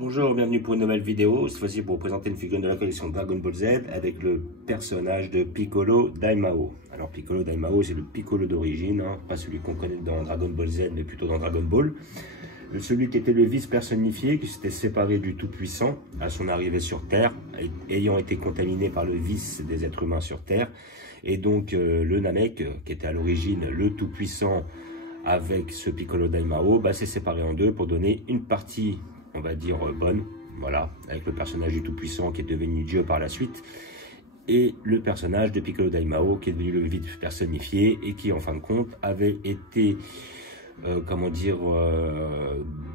Bonjour, bienvenue pour une nouvelle vidéo, cette fois-ci pour vous présenter une figurine de la collection Dragon Ball Z avec le personnage de Piccolo Daimao. Alors Piccolo Daimao, c'est le Piccolo d'origine, hein, pas celui qu'on connaît dans Dragon Ball Z, mais plutôt dans Dragon Ball. Celui qui était le vice personnifié, qui s'était séparé du Tout-Puissant à son arrivée sur Terre, ayant été contaminé par le vice des êtres humains sur Terre. Et donc le Namek, qui était à l'origine le Tout-Puissant avec ce Piccolo Daimao, s'est séparé en deux pour donner une partie, on va dire, bonne, voilà, avec le personnage du Tout-Puissant qui est devenu Dieu par la suite, et le personnage de Piccolo Daimao qui est devenu le vide personnifié et qui en fin de compte avait été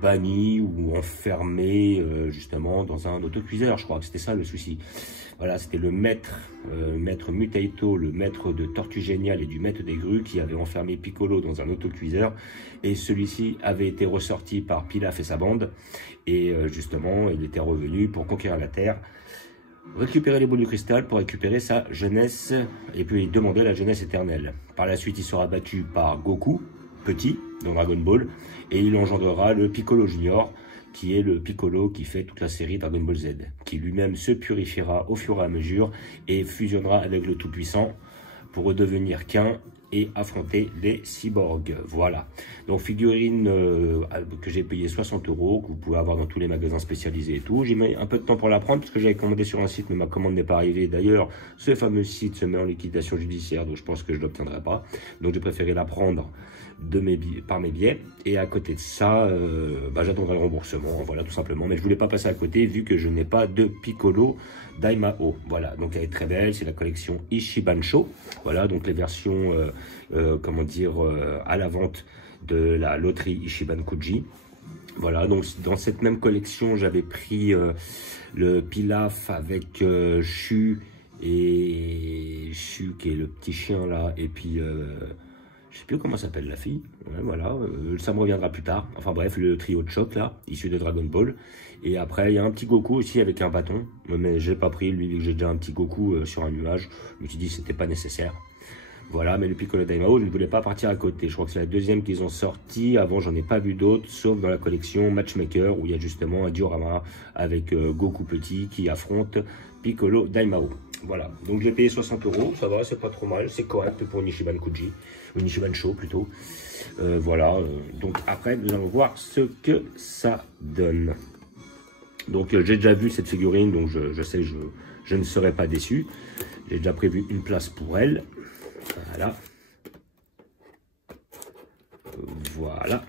banni ou enfermé justement dans un autocuiseur. Je crois que c'était ça le souci. Voilà, c'était le maître Mutaito, le maître de Tortue Géniale et du maître des grues qui avait enfermé Piccolo dans un autocuiseur, et celui-ci avait été ressorti par Pilaf et sa bande, et justement il était revenu pour conquérir la Terre, récupérer les boules du cristal pour récupérer sa jeunesse, et puis demander la jeunesse éternelle. Par la suite il sera battu par Goku petit dans Dragon Ball, et il engendrera le Piccolo Junior, qui est le Piccolo qui fait toute la série Dragon Ball Z, qui lui-même se purifiera au fur et à mesure et fusionnera avec le Tout-Puissant pour redevenir qu'un et affronter les cyborgs. Voilà, donc figurine que j'ai payé 60 €, que vous pouvez avoir dans tous les magasins spécialisés et tout. J'ai mis un peu de temps pour la prendre parce que j'avais commandé sur un site mais ma commande n'est pas arrivée. D'ailleurs, ce fameux site se met en liquidation judiciaire, donc je pense que je ne l'obtiendrai pas. Donc j'ai préféré la prendre par mes biais, et à côté de ça j'attendrai le remboursement, voilà, tout simplement. Mais je voulais pas passer à côté vu que je n'ai pas de Piccolo Daimao. Voilà, donc elle est très belle, c'est la collection Ishibansho. Voilà, donc les versions à la vente de la loterie Ishiban Kuji. Voilà, donc dans cette même collection j'avais pris le Pilaf avec Shu qui est le petit chien là, et puis je sais plus comment s'appelle la fille, ouais, voilà, ça me reviendra plus tard. Enfin bref, le trio de choc là, issu de Dragon Ball. Et après, il y a un petit Goku aussi avec un bâton, mais j'ai pas pris lui, vu que j'ai déjà un petit Goku sur un nuage. Je me suis dit que c'était pas nécessaire. Voilà, mais le Piccolo Daimao, je ne voulais pas partir à côté. Je crois que c'est la deuxième qu'ils ont sorti. Avant, j'en ai pas vu d'autres, sauf dans la collection Matchmaker, où il y a justement un diorama avec Goku petit qui affronte Piccolo Daimao. Voilà, donc j'ai payé 60 €, ça va, c'est pas trop mal, c'est correct pour une Ishiban Kuji, une Ishiban Show plutôt. Voilà, donc après nous allons voir ce que ça donne. Donc j'ai déjà vu cette figurine, donc je sais, je ne serai pas déçu. J'ai déjà prévu une place pour elle. Voilà. Voilà.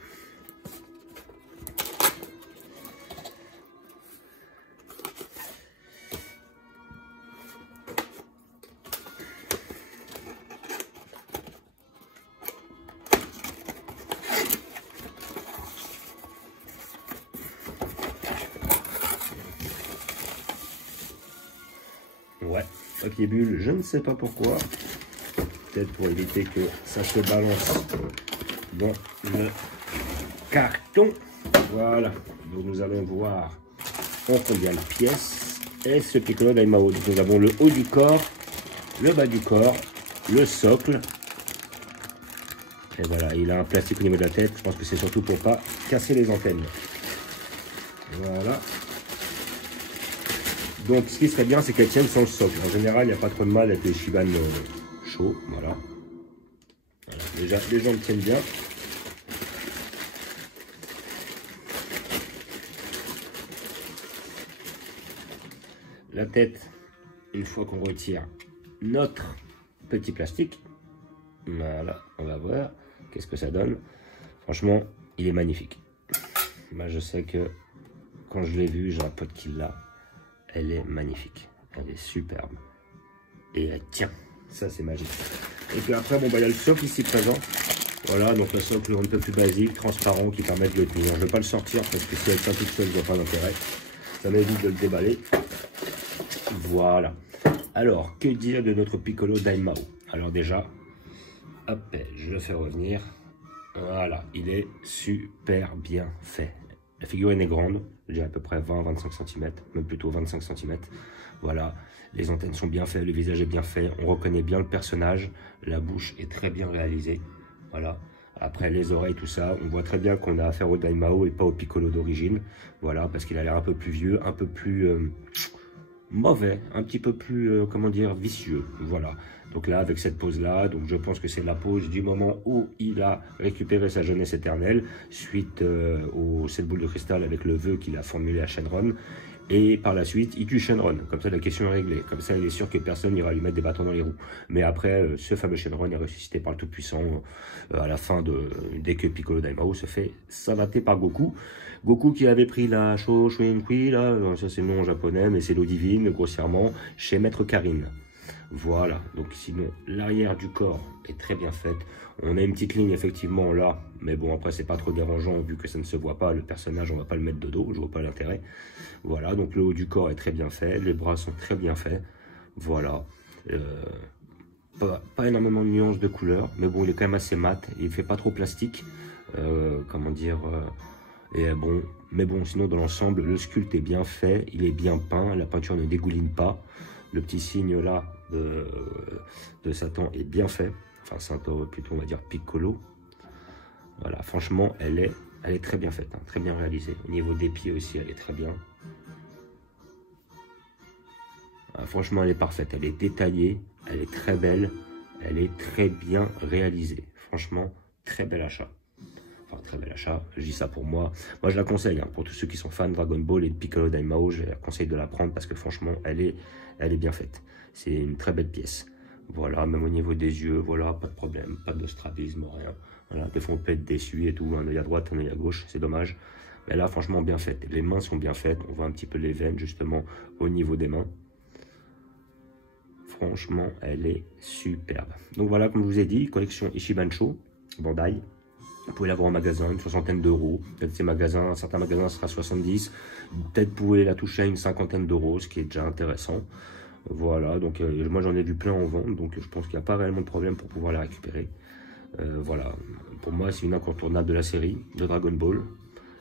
Ouais, papier bulle, je ne sais pas pourquoi. Peut-être pour éviter que ça se balance dans le carton. Voilà, donc nous allons voir en combien de pièces est ce Piccolo Daimao. Donc nous avons le haut du corps, le bas du corps, le socle. Et voilà, il a un plastique au niveau de la tête. Je pense que c'est surtout pour pas casser les antennes. Voilà. Donc ce qui serait bien, c'est qu'elle tienne sur le socle. En général, il n'y a pas trop de mal avec les Ishiban chaud, voilà. Déjà les jambes tiennent bien. La tête, une fois qu'on retire notre petit plastique, voilà, on va voir qu'est-ce que ça donne. Franchement, il est magnifique. Moi, je sais que quand je l'ai vu, j'ai un pote qui l'a. Elle est magnifique, elle est superbe et elle tient. Ça, c'est magique. Et puis après, il y a le socle ici présent. Voilà, donc le socle un peu plus basique, transparent, qui permet de le tenir. Je ne vais pas le sortir parce que si elle tient toute seule, je vois pas d'intérêt. Ça m'évite de le déballer. Voilà. Alors, que dire de notre Piccolo Daimao? Alors déjà, hop, je le fais revenir. Voilà, il est super bien fait. La figurine est grande, j'ai à peu près 20-25 cm, même plutôt 25 cm. Voilà, les antennes sont bien faites, le visage est bien fait, on reconnaît bien le personnage, la bouche est très bien réalisée. Voilà, Après les oreilles, tout ça, on voit très bien qu'on a affaire au Daimao et pas au Piccolo d'origine. Voilà, parce qu'il a l'air un peu plus vieux, un peu plus mauvais, un petit peu plus, comment dire, vicieux. Voilà. Donc là, avec cette pose-là, donc je pense que c'est la pose du moment où il a récupéré sa jeunesse éternelle, suite aux 7 boules de cristal avec le vœu qu'il a formulé à Shenron. Et par la suite, il tue Shenron. Comme ça, la question est réglée. Comme ça, il est sûr que personne n'ira lui mettre des bâtons dans les roues. Mais après, ce fameux Shenron est ressuscité par le Tout-Puissant à la fin dès que Piccolo Daimao se fait savater par Goku. Goku qui avait pris la Shoshuinkui, là, ça c'est le nom en japonais, mais c'est l'eau divine, grossièrement, chez Maître Karine. Voilà, donc sinon, l'arrière du corps est très bien faite. On a une petite ligne effectivement là, mais bon, après c'est pas trop dérangeant vu que ça ne se voit pas. Le personnage, on va pas le mettre de dos, je vois pas l'intérêt. Voilà, donc le haut du corps est très bien fait, les bras sont très bien faits. Voilà, pas énormément de nuances de couleurs, mais bon, il est quand même assez mat, il fait pas trop plastique, comment dire... Et bon, mais bon, sinon dans l'ensemble, le sculpte est bien fait, il est bien peint, la peinture ne dégouline pas. Le petit signe là de Satan est bien fait, enfin Satan plutôt on va dire Piccolo. Voilà, franchement, elle est très bien faite, hein, très bien réalisée. Au niveau des pieds aussi, elle est très bien. Franchement, elle est parfaite, elle est détaillée, elle est très belle, elle est très bien réalisée. Franchement, très bel achat. Enfin, très bel achat, je dis ça pour moi. Moi, je la conseille, hein, pour tous ceux qui sont fans de Dragon Ball et de Piccolo Daimao, je la conseille de la prendre parce que franchement, elle est bien faite. C'est une très belle pièce. Voilà, même au niveau des yeux, voilà, pas de problème, pas de strabisme, rien. Voilà, des fois on peut être déçu et tout, un œil à droite, un œil à gauche, c'est dommage. Mais là, franchement, bien faite. Les mains sont bien faites, on voit un petit peu les veines justement au niveau des mains. Franchement, elle est superbe. Donc voilà, comme je vous ai dit, collection Ishibansho, Bandai. Vous pouvez l'avoir en magasin, une 60aine d'euros. Peut-être ces magasins, certains magasins sera 70. Peut-être vous pouvez la toucher à une 50aine d'euros, ce qui est déjà intéressant. Voilà, donc moi j'en ai vu plein en vente, donc je pense qu'il n'y a pas réellement de problème pour pouvoir la récupérer. Voilà, pour moi c'est une incontournable de la série, de Dragon Ball.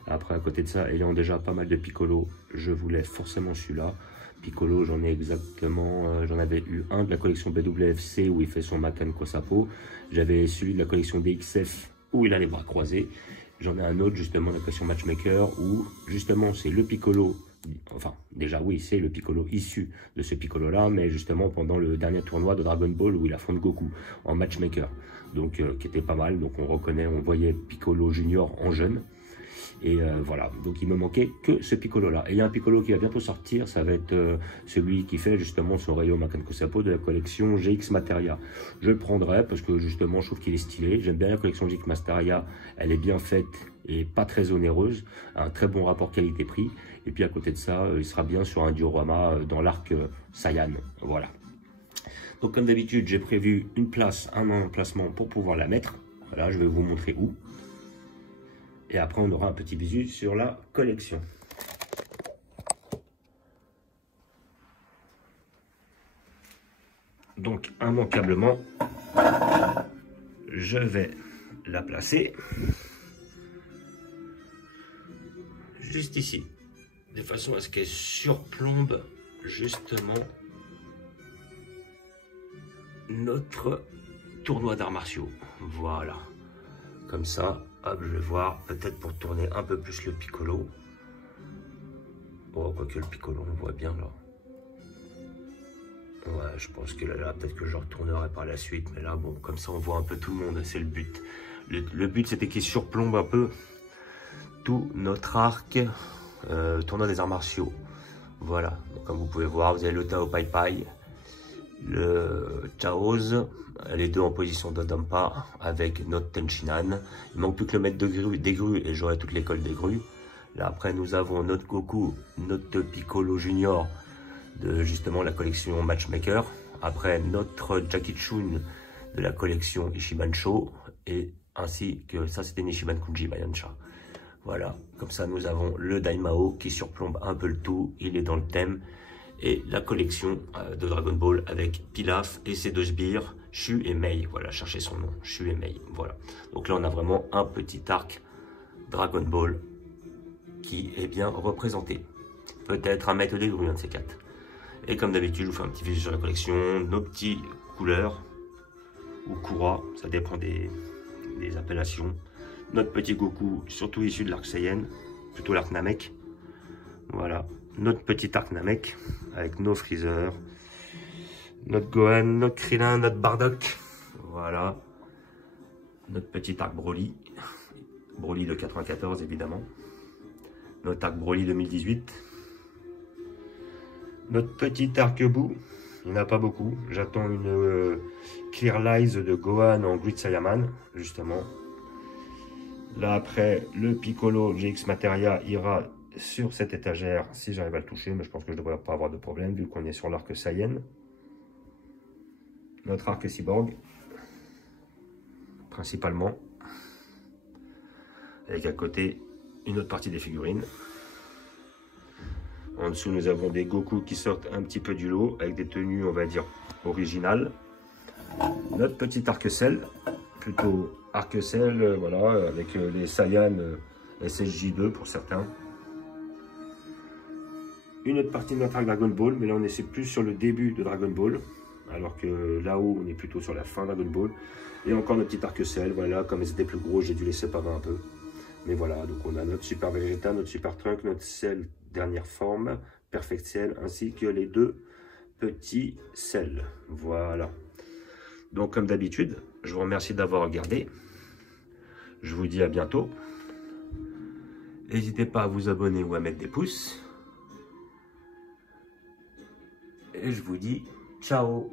Après, à côté de ça, ayant déjà pas mal de Piccolo, je voulais forcément celui-là. Piccolo, j'en ai exactement, j'en avais eu un de la collection BWFC où il fait son Makan Kosapo. J'avais celui de la collection DXF où il a les bras croisés. J'en ai un autre justement de la collection Matchmaker où justement c'est le Piccolo, enfin déjà oui c'est le Piccolo issu de ce Piccolo là, mais justement pendant le dernier tournoi de Dragon Ball où il affronte Goku en Matchmaker, donc qui était pas mal, donc on reconnaît, on voyait Piccolo Junior en jeune. Et voilà, donc il me manquait que ce Piccolo là. Et il y a un Piccolo qui va bientôt sortir, ça va être celui qui fait justement son Rayo Makan Kosapo de la collection GX Materia. Je le prendrai parce que justement je trouve qu'il est stylé. J'aime bien la collection GX Materia, elle est bien faite et pas très onéreuse. Un très bon rapport qualité-prix. Et puis à côté de ça, il sera bien sur un diorama dans l'arc Saiyan. Voilà. Donc comme d'habitude, j'ai prévu une place, un emplacement pour pouvoir la mettre. Voilà, je vais vous montrer où. Et après, on aura un petit bisu sur la collection. Donc, immanquablement, je vais la placer juste ici, de façon à ce qu'elle surplombe justement notre tournoi d'arts martiaux. Voilà, comme ça. Hop, je vais voir, peut-être pour tourner un peu plus le Piccolo. Oh, quoique le Piccolo, on voit bien là. Ouais, je pense que là peut-être que je retournerai par la suite. Mais là, bon, comme ça, on voit un peu tout le monde. C'est le but. Le but, c'était qu'il surplombe un peu tout notre arc tournoi des arts martiaux. Voilà. Donc, comme vous pouvez voir, vous avez le Tao Pai Pai, le Chaoz, les deux en position d'Odampa avec notre Tenshinhan. Il manque plus que le maître des grues et j'aurai toute l'école des grues. Là après nous avons notre Goku, notre Piccolo Junior de justement la collection Matchmaker. Après notre Jackie Chun de la collection Ishibansho et ainsi que ça c'était Nishiban Kunji Bayansha. Voilà, comme ça nous avons le Daimao qui surplombe un peu le tout, il est dans le thème. Et la collection de Dragon Ball avec Pilaf et ses deux sbires, Shu et Mei. Voilà, cherchez son nom, Shu et Mei. Voilà. Donc là, on a vraiment un petit arc Dragon Ball qui est bien représenté. Peut-être un maître des grues, un de ces quatre. Et comme d'habitude, je vous fais un petit visuel sur la collection, nos petites couleurs ou Kura, ça dépend des des appellations. Notre petit Goku, surtout issu de l'arc Saiyan, plutôt l'arc Namek. Voilà, notre petit arc Namek, avec nos Freezer, notre Gohan, notre Krillin, notre Bardock. Voilà, notre petit arc Broly. Broly de 94 évidemment. Notre arc Broly 2018. Notre petit arc Buu. Il n'y en a pas beaucoup. J'attends une Clear Lies de Gohan en Grid Saiyaman, justement. Là, après, le Piccolo GX Materia ira sur cette étagère si j'arrive à le toucher, mais je pense que je ne devrais pas avoir de problème vu qu'on est sur l'arc Saiyan. Notre arc Cyborg, principalement. Avec à côté une autre partie des figurines. En dessous, nous avons des Goku qui sortent un petit peu du lot, avec des tenues, on va dire, originales. Notre petit Arc-Cell, plutôt Arc-Cell, voilà, avec les Saiyan SSJ2 pour certains. Une autre partie de notre arc Dragon Ball, mais là on est plus sur le début de Dragon Ball, alors que là-haut on est plutôt sur la fin de Dragon Ball. Et encore notre petit Arc-Cell, voilà, comme ils étaient plus gros, j'ai dû les séparer un peu. Mais voilà, donc on a notre Super Vegeta, notre Super Trunk, notre Cell dernière forme, Perfect Cell, ainsi que les deux petits Cell. Voilà. Donc comme d'habitude, je vous remercie d'avoir regardé. Je vous dis à bientôt. N'hésitez pas à vous abonner ou à mettre des pouces. Et je vous dis ciao.